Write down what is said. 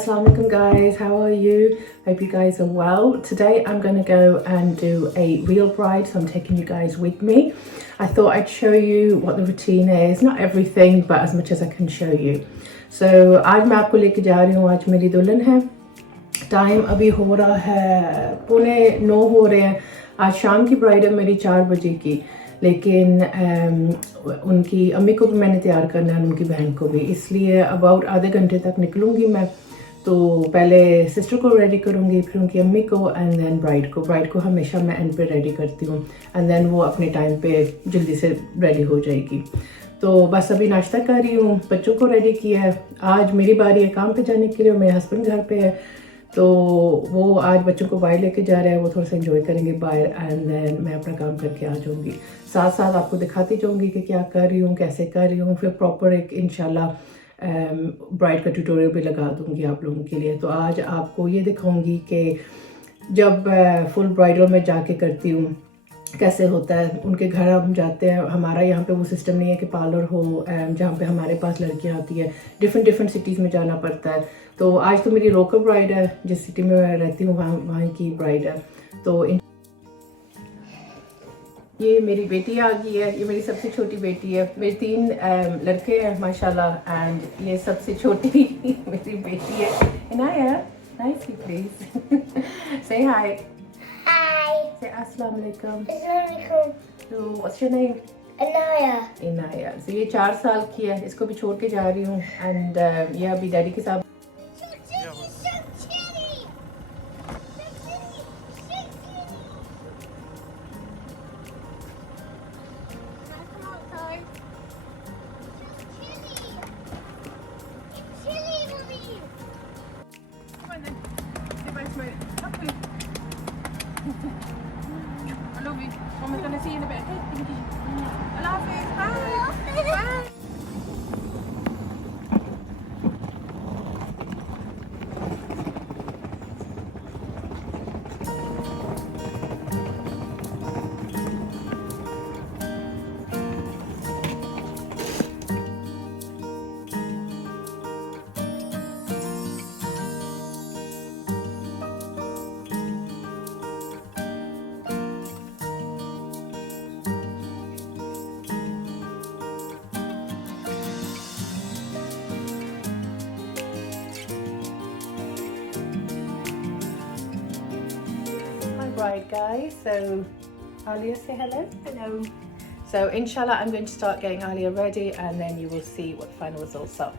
Assalamu alaikum guys, how are you? Hope you guys are well. Today I'm going to go and do a real bride, so I'm taking you guys with me. I thought I'd show you what the routine is, not everything but as much as I can show you. So आज मैं आपको लेके जा रही हूँ, आज मेरी दुल्हन है। टाइम अभी हो रहा है 8:45 हो रहे हैं। आज शाम की ब्राइड है मेरी 4 बजे की, लेकिन उनकी अम्मी को भी मैंने तैयार करना है, उनकी बहन को भी, इसलिए अबाउट आधे घंटे तक निकलूँगी मैं। तो पहले सिस्टर को रेडी करूँगी, फिर उनकी अम्मी को, एंड देन ब्राइड को हमेशा मैं एंड पे रेडी करती हूँ, एंड देन वो अपने टाइम पे जल्दी से रेडी हो जाएगी। तो बस अभी नाश्ता कर रही हूँ, बच्चों को रेडी किया है। आज मेरी बारी है काम पे जाने के लिए, मेरे हस्बैंड घर पे है, तो वो आज बच्चों को बाहर लेके जा रहे हैं, वो थोड़ा सा एंजॉय करेंगे बाहर, एंड देन मैं अपना काम करके आ जाऊँगी। साथ साथ आपको दिखाती जाऊँगी कि क्या कर रही हूँ, कैसे कर रही हूँ, फिर प्रॉपर एक इंशाल्लाह ब्राइड का ट्यूटोरियल भी लगा दूँगी आप लोगों के लिए। तो आज आपको ये दिखाऊँगी कि जब फुल ब्राइडल में जाके करती हूँ कैसे होता है। उनके घर हम जाते हैं, हमारा यहाँ पे वो सिस्टम नहीं है कि पार्लर हो जहाँ पे हमारे पास लड़कियाँ आती है, डिफरेंट सिटीज़ में जाना पड़ता है। तो आज तो मेरी लोकल ब्राइड है, जिस सिटी में मैं रहती हूँ वहाँ की ब्राइड है। तो ये मेरी बेटी आ गई है, ये मेरी सबसे छोटी बेटी है। मेरे 3 लड़के हैं माशाल्लाह, एंड ये सबसे छोटी मेरी बेटी है इनाया। नाइसली प्लीज से हाय। Say Assalamu alaikum. Assalamu alaikum. So what's your name? Anaya. Inaya. So ये 4 साल की है, इसको भी छोड़ के जा रही हूँ, एंड ये अभी डैडी के साथ। I love you. Mama's gonna see you in a bit. I love you. Bye. Bye. Right guys, so Alia, say hello. Hello. So inshallah I'm going to start getting Alia ready, and then you will see what the final results are.